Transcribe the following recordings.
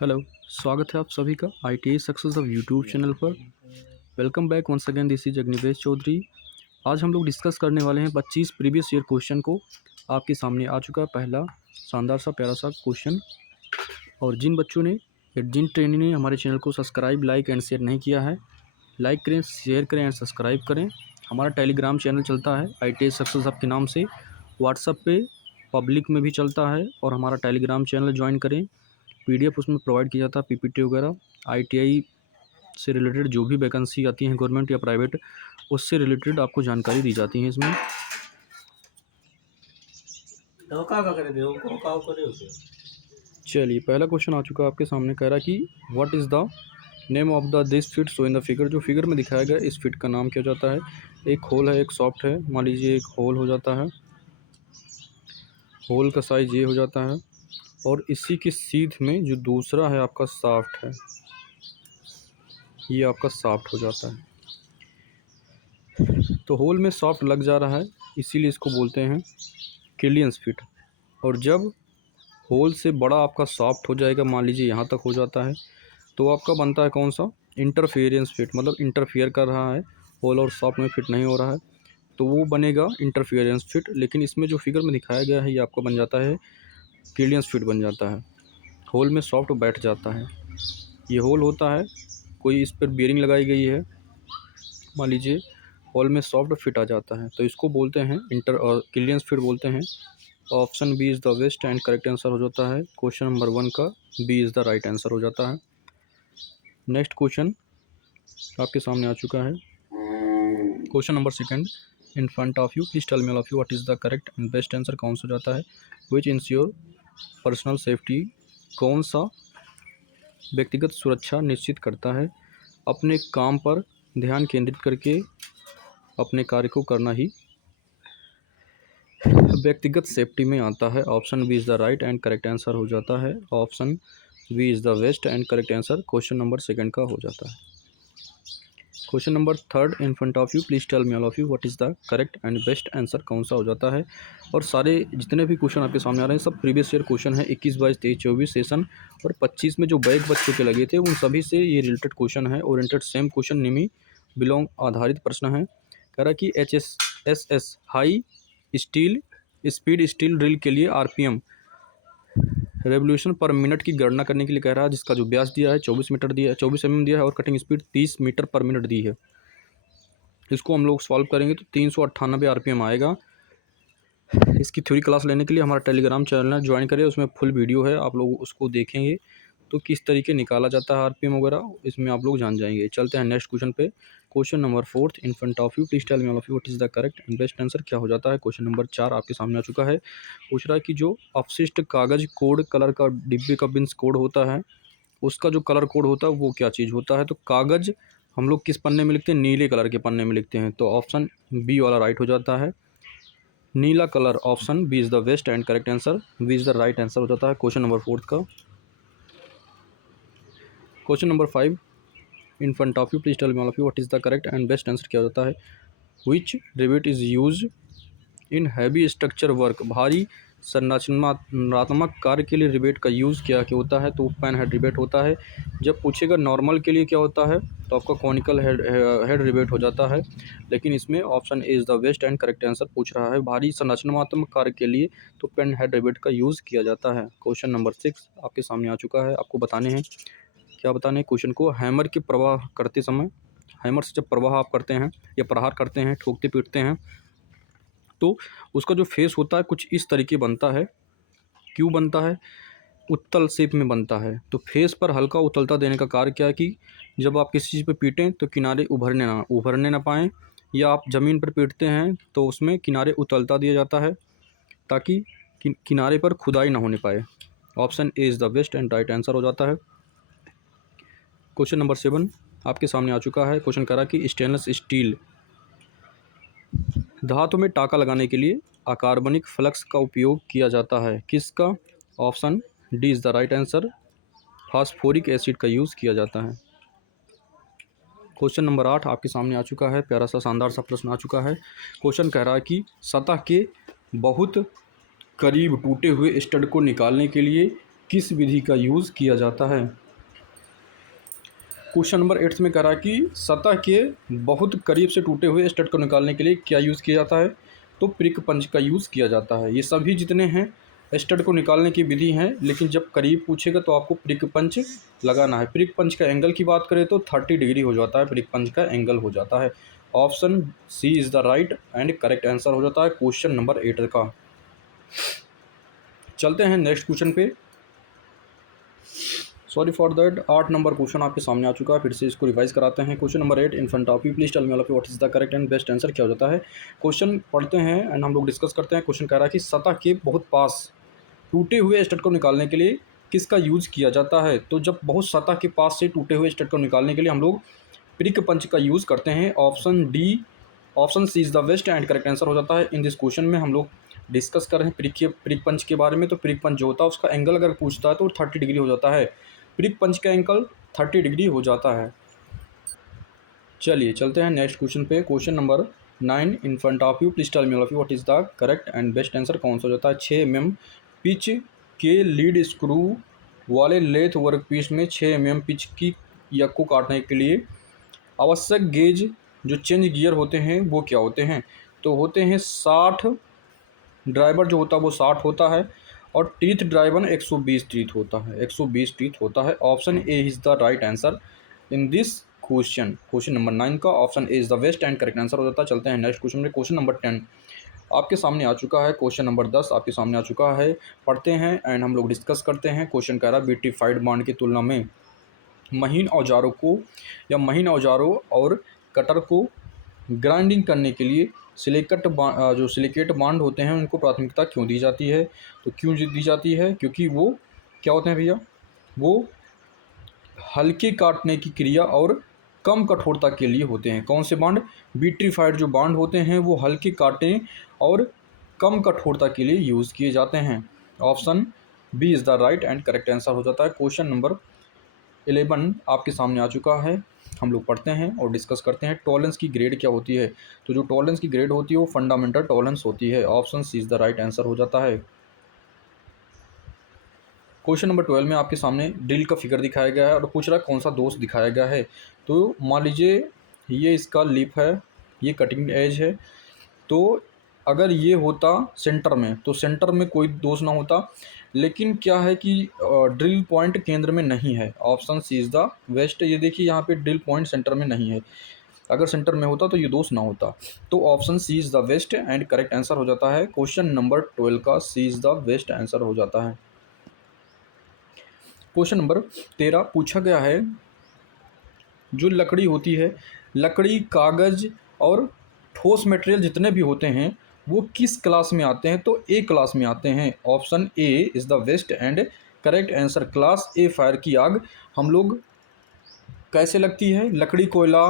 Hello, स्वागत है आप सभी का ITI success of YouTube channel पर। Welcome back once again, this is Agnivesh Chaudhary. आज हम लोग डिस्कस करने वाले हैं 25 प्रीवियस ईयर क्वेश्चन को। आपके सामने आ चुका है पहला शानदार सा प्यारा सा क्वेश्चन। और जिन ट्रेनर ने हमारे चैनल को सब्सक्राइब, लाइक एंड शेयर नहीं किया है, लाइक करें, शेयर करें एंड सब्सक्राइब करें। हमारा टेलीग्राम चैनल चलता है ITI सक्सेस ऑफ के नाम से, व्हाट्सएप पे पब्लिक में भी चलता है और हमारा टेलीग्राम चैनल ज्वाइन करें। PDF उसमें प्रोवाइड किया जाता है, PPT वगैरह। ITI से रिलेटेड जो भी वैकेंसी आती हैं गवर्नमेंट या प्राइवेट, उससे रिलेटेड आपको जानकारी दी जाती है इसमें। चलिए, पहला क्वेश्चन आ चुका है आपके सामने। कह रहा है कि what is the name of the this fit so in the figure. जो फिगर में दिखाया गया इस फिट का नाम क्या जाता है। एक होल है, एक सॉफ्ट है। मान लीजिए एक होल हो जाता है, होल का साइज ये हो जाता है, और इसी के सीध में जो दूसरा है आपका सॉफ्ट है, ये आपका सॉफ्ट हो जाता है। तो होल में सॉफ्ट लग जा रहा है, इसीलिए इसको बोलते हैं किलियंस फिट। और जब होल से बड़ा आपका सॉफ्ट हो जाएगा, मान लीजिए यहाँ तक हो जाता है, तो आपका बनता है कौन सा, इंटरफेरेंस फिट। मतलब इंटरफेयर कर रहा है, होल और सॉफ्ट में फिट नहीं हो रहा है, तो वो बनेगा इंटरफेरेंस फिट। लेकिन इसमें जो फिगर में दिखाया गया है ये आपका बन जाता है किलियंस फिट बन जाता है। होल में सॉफ्ट बैठ जाता है। ये होल होता है, कोई इस पर बेयरिंग लगाई गई है, मान लीजिए होल में सॉफ्ट फिट आ जाता है, तो इसको बोलते हैं इंटर और किलियंस फिट बोलते हैं। Option B is the best and correct answer हो जाता है। क्वेश्चन नंबर 1 का B is the right answer हो जाता है। नेक्स्ट क्वेश्चन आपके सामने आ चुका है। Question number 2 in front of you, please tell me all of you what is the correct and best answer कौन सा हो जाता है। विच इंश्योर पर्सनल सेफ्टी, कौन सा व्यक्तिगत सुरक्षा निश्चित करता है। अपने काम पर ध्यान केंद्रित करके अपने कार्य को करना ही व्यक्तिगत सेफ्टी में आता है। Option B is the right and correct answer हो जाता है। Option B is the best and correct answer question number 2 का हो जाता है। Question number 3 in front of you, please tell me all of you what is the correct and best answer कौन सा हो जाता है। और सारे जितने भी क्वेश्चन आपके सामने आ रहे हैं सब प्रीवियस ईयर क्वेश्चन है। 21, 22, 23, 24 सेशन और 25 में जो बैग बच्चों के लगे थे उन सभी से ये रिलेटेड क्वेश्चन है। ओरिएंटेड सेम क्वेश्चन निमी बिलोंग आधारित प्रश्न है। कह रहा कि HSS high steel speed steel drill के लिए RPM रेवोल्यूशन पर मिनट की गणना करने के लिए कह रहा है, जिसका जो व्यास दिया है 24 मीटर दिया है, 24 mm दिया है, और cutting speed 30 metre per minute दी है। इसको हम लोग सॉल्व करेंगे तो 398 RPM आएगा। इसकी थ्योरी क्लास लेने के लिए हमारा टेलीग्राम चैनल ज्वाइन करें, उसमें फुल वीडियो है, आप लोग उसको देखेंगे तो किस तरीके निकाला जाता है RPM वगैरह, इसमें आप लोग जान जाएंगे। चलते हैं नेक्स्ट क्वेश्चन पे। Question number 4 in front of you, please tell me all of you what is the correct and best answer क्या हो जाता है। क्वेश्चन नंबर 4 आपके सामने आ चुका है। पूछ रहा है कि जो अपशिष्ट कागज कोड कलर का डिब्बे का बिन्स कोड होता है, उसका जो कलर कोड होता है वो क्या चीज़ होता है। तो कागज़ हम लोग किस पन्ने में लिखते हैं, नीले कलर के पन्ने में लिखते हैं, तो ऑप्शन बी वाला राइट हो जाता है, नीला colour. Option B is the best and correct answer, B is the right answer हो जाता है क्वेश्चन नंबर 4 का। Question number 5 in front of you, please tell me all of you what is the correct and best answer क्या होता है। Which rivet is use in heavy structure work, भारी संरचनात्मक कार्य के लिए रिवेट का यूज़ क्या क्या होता है, तो पेन हेड रिवेट होता है। जब पूछेगा नॉर्मल के लिए क्या होता है, तो आपका कॉनिकल हेड रिवेट हो जाता है। लेकिन इसमें option A is the best and correct answer पूछ रहा है, भारी संरचनात्मक कार्य के लिए तो पेन हेड रिवेट का यूज़ किया जाता है। क्वेश्चन नंबर 6 आपके सामने आ चुका है। आपको बताने हैं, क्या बताने हैं क्वेश्चन को, हैमर के प्रवाह करते समय, हैमर से जब प्रवाह आप करते हैं या प्रहार करते हैं, ठोकते पीटते हैं, तो उसका जो फेस होता है कुछ इस तरीके बनता है। क्यों बनता है, उत्तल शेप में बनता है। तो फेस पर हल्का उतलता देने का कार्य क्या है कि जब आप किसी चीज़ पे पीटें तो किनारे उभरने ना पाएँ, या आप ज़मीन पर पीटते हैं तो उसमें किनारे उतलता दिया जाता है ताकि किनारे पर खुदाई ना होने पाए। Option A is the best and right answer हो जाता है। क्वेश्चन नंबर 7 आपके सामने आ चुका है। क्वेश्चन कह रहा है कि स्टेनलेस स्टील धातु में टाँका लगाने के लिए अकार्बनिक फ्लक्स का उपयोग किया जाता है, किसका। Option D is the right answer, phosphoric acid का यूज़ किया जाता है। क्वेश्चन नंबर 8 आपके सामने आ चुका है। प्यारा सा शानदार सा प्रश्न आ चुका है। क्वेश्चन कह रहा है कि सतह के बहुत करीब टूटे हुए स्टड को निकालने के लिए किस विधि का यूज़ किया जाता है। क्वेश्चन नंबर 8 में कह रहा है कि सतह के बहुत करीब से टूटे हुए स्टड को निकालने के लिए क्या यूज़ किया जाता है, तो प्रिक पंच का यूज़ किया जाता है। ये सभी जितने हैं स्टड को निकालने की विधि हैं, लेकिन जब करीब पूछेगा तो आपको प्रिक पंच लगाना है। प्रिक पंच का एंगल की बात करें तो 30 डिग्री हो जाता है, प्रिक पंच का एंगल हो जाता है। Option C is the right and correct answer हो जाता है क्वेश्चन नंबर 8 का। चलते हैं नेक्स्ट क्वेश्चन पे। Sorry for that, 8 number question आपके सामने आ चुका है, फिर से इसको रिवाइज कराते हैं। Question number 8 in front of you, please tell me all of you what is the correct and best answer क्या हो जाता है। क्वेश्चन पढ़ते हैं एंड हम लोग डिस्कस करते हैं। क्वेश्चन कह रहा है कि सतह के बहुत पास टूटे हुए स्टड को निकालने के लिए किसका यूज़ किया जाता है। तो जब बहुत सतह के पास से टूटे हुए स्टड को निकालने के लिए हम लोग प्रिक पंच का यूज़ करते हैं। Option D, option C is the best and correct answer हो जाता है। इन दिस क्वेश्चन में हम लोग डिस्कस कर रहे हैं प्रिक पंच के बारे में। तो प्रिक पंच जो होता है उसका एंगल अगर पूछता है तो 30 डिग्री हो जाता है। प्रिक पंच का एंगल 30 डिग्री हो जाता है। चलिए चलते हैं नेक्स्ट क्वेश्चन पे। Question number 9 in front of you, please tell me all of you what is the correct and best answer कौन सा हो जाता है। 6 mm पिच के लीड स्क्रू वाले लेथ वर्क पीस में 6 mm पिच की यक को काटने के लिए आवश्यक गेज जो चेंज गियर होते हैं वो क्या होते हैं। तो होते हैं 60, ड्राइवर जो होता है वो 60 होता है, और टीथ ड्राइवर 120 टीथ होता है, 120 टीथ होता है। Option A is the right answer in this question. Question number 9 का option A is the best and correct answer हो जाता है। चलते हैं नेक्स्ट क्वेश्चन में। क्वेश्चन नंबर 10 आपके सामने आ चुका है। क्वेश्चन नंबर 10 आपके सामने आ चुका है। पढ़ते हैं एंड हम लोग डिस्कस करते हैं। क्वेश्चन कह रहा है ब्यूटीफाइड बांड की तुलना में महीन औजारों को या महीन औजारों और कटर को ग्राइंडिंग करने के लिए जो सिलिकेट बांड होते हैं उनको प्राथमिकता क्यों दी जाती है। तो क्यों दी जाती है, क्योंकि वो क्या होते हैं भैया, वो हल्के काटने की क्रिया और कम कठोरता के लिए होते हैं। कौन से बांड, विट्रीफाइड जो बांड होते हैं वो हल्के काटने और कम कठोरता के लिए यूज़ किए जाते हैं। Option B is the right and correct answer हो जाता है। क्वेश्चन नंबर 11 आपके सामने आ चुका है। हम लोग पढ़ते हैं और डिस्कस करते हैं। टॉलरेंस की ग्रेड क्या होती है। तो जो टॉलरेंस की ग्रेड होती है वो फंडामेंटल टॉलरेंस होती है। Option C is the right answer हो जाता है। क्वेश्चन नंबर 12 में आपके सामने ड्रिल का फिगर दिखाया गया है और पूछ रहा है कौन सा दोष दिखाया गया है। तो मान लीजिए ये इसका लिप है, ये कटिंग एज है। तो अगर ये होता सेंटर में तो सेंटर में कोई दोष ना होता, लेकिन क्या है कि ड्रिल पॉइंट केंद्र में नहीं है। Option C is the best. ये देखिए यहाँ पे ड्रिल पॉइंट सेंटर में नहीं है, अगर सेंटर में होता तो ये दोष ना होता। तो option C is the best and correct answer हो जाता है। क्वेश्चन नंबर 12 का C is the best answer हो जाता है। क्वेश्चन नंबर 13 पूछा गया है, जो लकड़ी होती है, लकड़ी, कागज़ और ठोस मटेरियल जितने भी होते हैं वो किस क्लास में आते हैं। तो ए क्लास में आते हैं। Option A is the best and correct answer. Class A fire की आग हम लोग कैसे लगती है, लकड़ी, कोयला,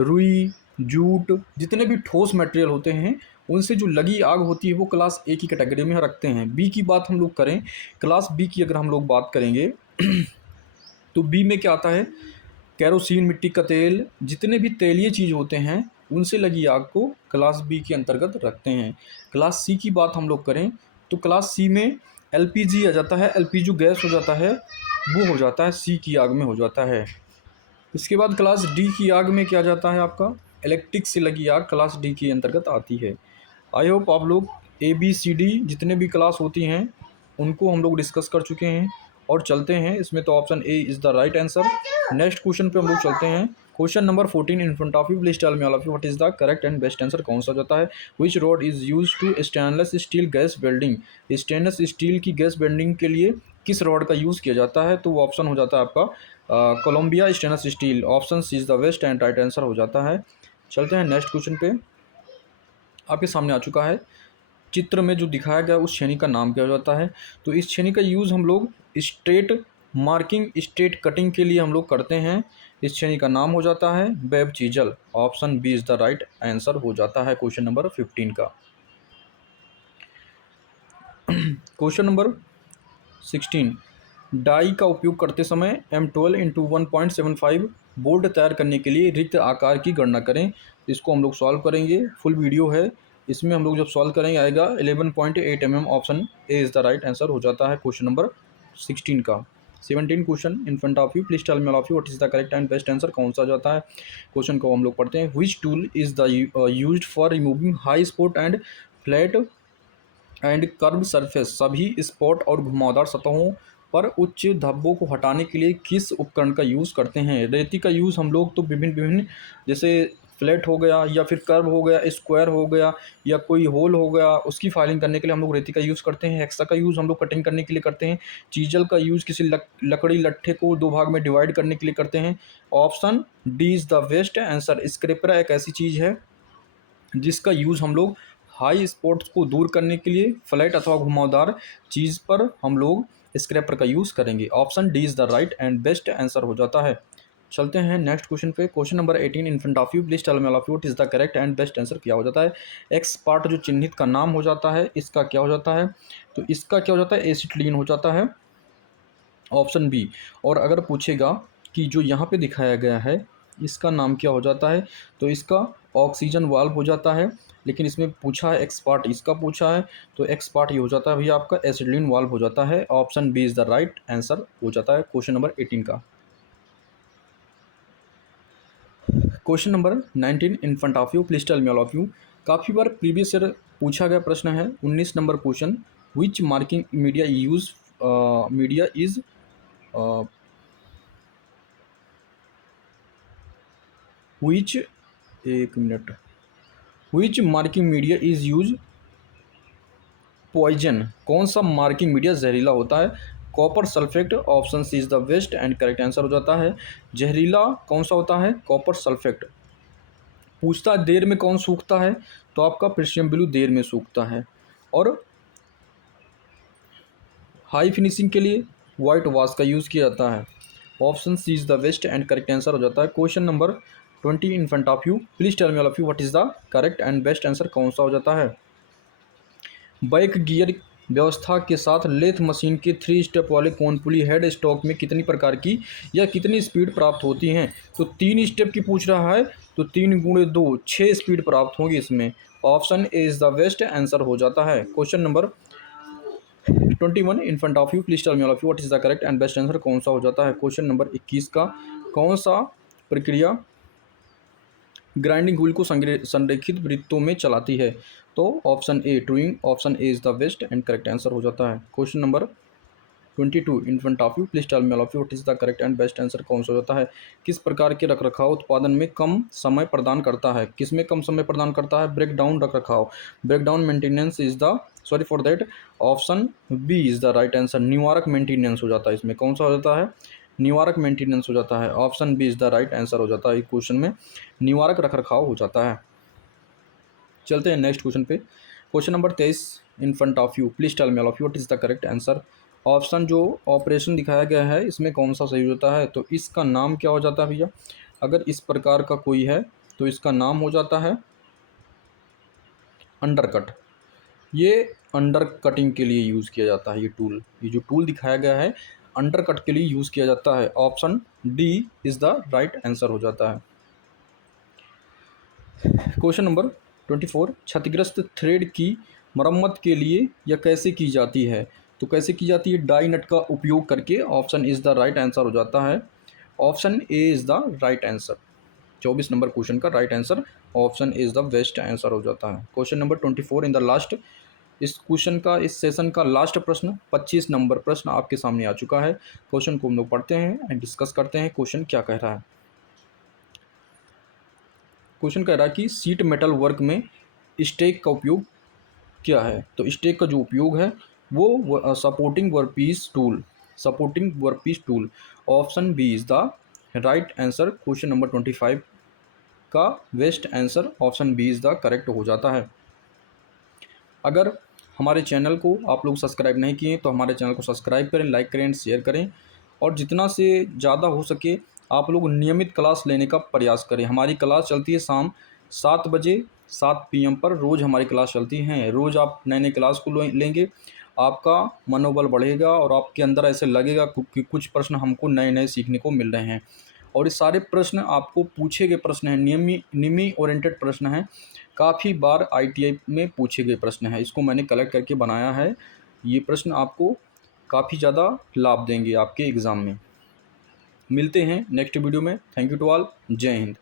रुई, जूट, जितने भी ठोस मटेरियल होते हैं उनसे जो लगी आग होती है वो क्लास ए की कैटेगरी में रखते हैं। बी की बात हम लोग करें, क्लास बी की अगर हम लोग बात करेंगे तो बी में क्या आता है, कैरोसिन, मिट्टी का तेल, जितने भी तेलीय चीज़ होते हैं उनसे लगी आग को क्लास बी के अंतर्गत रखते हैं। क्लास सी की बात हम लोग करें तो क्लास सी में एलपीजी आ जाता है, एलपीजी जो गैस हो जाता है वो हो जाता है सी की आग में हो जाता है। इसके बाद क्लास डी की आग में क्या जाता है, आपका इलेक्ट्रिक से लगी आग क्लास डी के अंतर्गत आती है। आई होप आप लोग ए बी सी डी जितने भी क्लास होती हैं उनको हम लोग डिस्कस कर चुके हैं। और चलते हैं इसमें, तो option A is the right answer. Next question पे हम लोग चलते हैं। Question number 14 in front of you, please tell me all of you what is the correct and best answer कौन सा जाता है। Which rod is use to stainless steel gas welding. Stainless steel की गैस वेल्डिंग के लिए किस rod का use किया जाता है। तो वो ऑप्शन हो जाता है आपका Columbia stainless steel. Option C is the best and right answer हो जाता है। चलते हैं नेक्स्ट क्वेश्चन पे। आपके सामने आ चुका है, चित्र में जो दिखाया गया उस श्रेणी का नाम क्या हो जाता है। तो इस श्रेणी का यूज़ हम लोग स्ट्रेट मार्किंग, स्ट्रेट कटिंग के लिए हम लोग करते हैं। इस श्रेणी का नाम हो जाता है web chisel. Option B is the right answer हो जाता है क्वेश्चन नंबर 15 का। क्वेश्चन नंबर 16 डाई का उपयोग करते समय M12 इंटू 1.75 बोल्ट तैयार करने के लिए रिक्त आकार की गणना करें। इसको हम लोग सॉल्व करेंगे, फुल वीडियो है इसमें। हम लोग जब सॉल्व करेंगे आएगा 11.8 mm। Option A is the right answer हो जाता है क्वेश्चन नंबर 16 का। 17 question in front of you, please tell me all of you what is the correct and best answer, कौन सा जाता है। क्वेश्चन को हम लोग पढ़ते हैं। Which tool is the used for removing high spot and flat and curve surface, सभी स्पॉट और घुमावदार सतहों पर उच्च धब्बों को हटाने के लिए किस उपकरण का यूज़ करते हैं। रेती का यूज़ हम लोग तो विभिन्न विभिन्न, जैसे फ्लैट हो गया या फिर कर्व हो गया, स्क्वायर हो गया या कोई होल हो गया, उसकी फाइलिंग करने के लिए हम लोग रेती का यूज़ करते हैं। हेक्सा का यूज़ हम लोग कटिंग करने के लिए करते हैं। चीजल का यूज़ किसी लकड़ी लट्ठे को दो भाग में डिवाइड करने के लिए करते हैं। Option D is the best answer. Scraper एक ऐसी चीज़ है जिसका यूज़ हम लोग हाई स्पॉट्स को दूर करने के लिए फ्लैट अथवा घुमावदार चीज़ पर हम लोग स्क्रैपर का यूज़ करेंगे। Option D is the right and best answer हो जाता है। चलते हैं नेक्स्ट क्वेश्चन पे। Question number 18 in front of you, please tell me all of you what is the correct and best answer, क्या हो जाता है। एक्स पार्ट जो चिन्हित का नाम हो जाता है, इसका क्या हो जाता है, तो इसका क्या हो जाता है, एसिटिलीन हो जाता है। Option B. और अगर पूछेगा कि जो यहाँ पे दिखाया गया है इसका नाम क्या हो जाता है, तो इसका ऑक्सीजन वाल्व हो जाता है। लेकिन इसमें पूछा है एक्स पार्ट, इसका पूछा है तो एक्स पार्ट ये हो जाता है भैया आपका एसिटिलीन वाल्व हो जाता है। Option B is the right answer हो जाता है क्वेश्चन नंबर 18 का। Question number 19 in front of you, please tell me all of you. काफ़ी बार प्रीवियस ईयर पूछा गया प्रश्न है। 19 number question, which marking media use media is which, एक minute, which marking media is use poison, कौन सा मार्किंग मीडिया जहरीला होता है। Copper sulphate, option C is the best and correct answer हो जाता है। जहरीला कौन सा होता है, कॉपर सल्फेट। पूछता है देर में कौन सूखता है, तो आपका प्रीशियम ब्लू देर में सूखता है। और हाई फिनिशिंग के लिए वाइट वॉश का यूज़ किया जाता है। Option C is the best and correct answer हो जाता है। Question number 20 in front of you, please tell me all of you what is the correct and best answer, कौन सा हो जाता है। बैक गियर व्यवस्था के साथ लेथ मशीन के 3 स्टेप वाले कोनपुली हेड स्टॉक में कितनी प्रकार की या कितनी स्पीड प्राप्त होती हैं। तो 3 स्टेप की पूछ रहा है, तो 3 गुणे 2 6 स्पीड प्राप्त होगी इसमें। Option A is the best answer हो जाता है। Question number 21 in front of you, please tell me all of you what is the correct and best answer, कौन सा हो जाता है। क्वेश्चन नंबर 21 का, कौन सा प्रक्रिया ग्राइंडिंग व्हील को संरेखित वृत्तों में चलाती है। तो ऑप्शन ए ट्रूइंग, option A is the best and correct answer हो जाता है। Question number 22 in front of you, please tell me all of you what is the correct and best answer, कौन सा हो जाता है। किस प्रकार के रखरखाव उत्पादन में कम समय प्रदान करता है, किसमें कम समय प्रदान करता है। ब्रेक डाउन रखरखाव, break down maintenance is the, sorry for that, option B is the right answer. निवारक मेंटेनेंस हो जाता है इसमें, कौन सा हो जाता है, निवारक मेंटेनेंस हो जाता है। Option B is the right answer हो जाता है। क्वेश्चन में निवारक रखरखाव हो जाता है। चलते हैं नेक्स्ट क्वेश्चन पे। Question number 23 in front of you, please tell me all of you what is the correct answer. Option जो ऑपरेशन दिखाया गया है इसमें कौन सा सही होता है, तो इसका नाम क्या हो जाता है भैया। अगर इस प्रकार का कोई है तो इसका नाम हो जाता है अंडरकट। ये अंडर कटिंग के लिए यूज़ किया जाता है। ये टूल, ये जो टूल दिखाया गया है अंडर कट के लिए यूज़ किया जाता है। Option D is the right answer हो जाता है। क्वेश्चन नंबर 24, क्षतिग्रस्त थ्रेड की मरम्मत के लिए यह कैसे की जाती है। तो कैसे की जाती है, डाई नट का उपयोग करके। Option is the right answer हो जाता है। Option A is the right answer. 24 number question का right answer option is the best answer हो जाता है। Question number 24 in the last, इस क्वेश्चन का, इस सेशन का लास्ट प्रश्न 25 नंबर प्रश्न आपके सामने आ चुका है। क्वेश्चन को हम लोग पढ़ते हैं एंड डिस्कस करते हैं क्वेश्चन क्या कह रहा है। क्वेश्चन कह रहा है कि सीट मेटल वर्क में स्टेक का उपयोग क्या है। तो स्टेक का जो उपयोग है वो supporting workpiece tool, supporting workpiece tool. Option B is the right answer. Question number 25 का best answer option B is the correct हो जाता है। अगर हमारे चैनल को आप लोग सब्सक्राइब नहीं किए तो हमारे चैनल को सब्सक्राइब करें, लाइक करें एंड शेयर करें। और जितना से ज़्यादा हो सके आप लोग नियमित क्लास लेने का प्रयास करें। हमारी क्लास चलती है शाम 7 बजे 7 PM पर रोज़ हमारी क्लास चलती हैं। रोज़ आप नए नए क्लास को लेंगे, आपका मनोबल बढ़ेगा और आपके अंदर ऐसे लगेगा कि कुछ प्रश्न हमको नए नए सीखने को मिल रहे हैं। और ये सारे प्रश्न आपको पूछे गए प्रश्न हैं, निमी ओरिएंटेड प्रश्न हैं। काफ़ी बार ITI में पूछे गए प्रश्न हैं, इसको मैंने कलेक्ट करके बनाया है। ये प्रश्न आपको काफ़ी ज़्यादा लाभ देंगे आपके एग्ज़ाम में। मिलते हैं नेक्स्ट वीडियो में। Thank you to all. जय हिंद।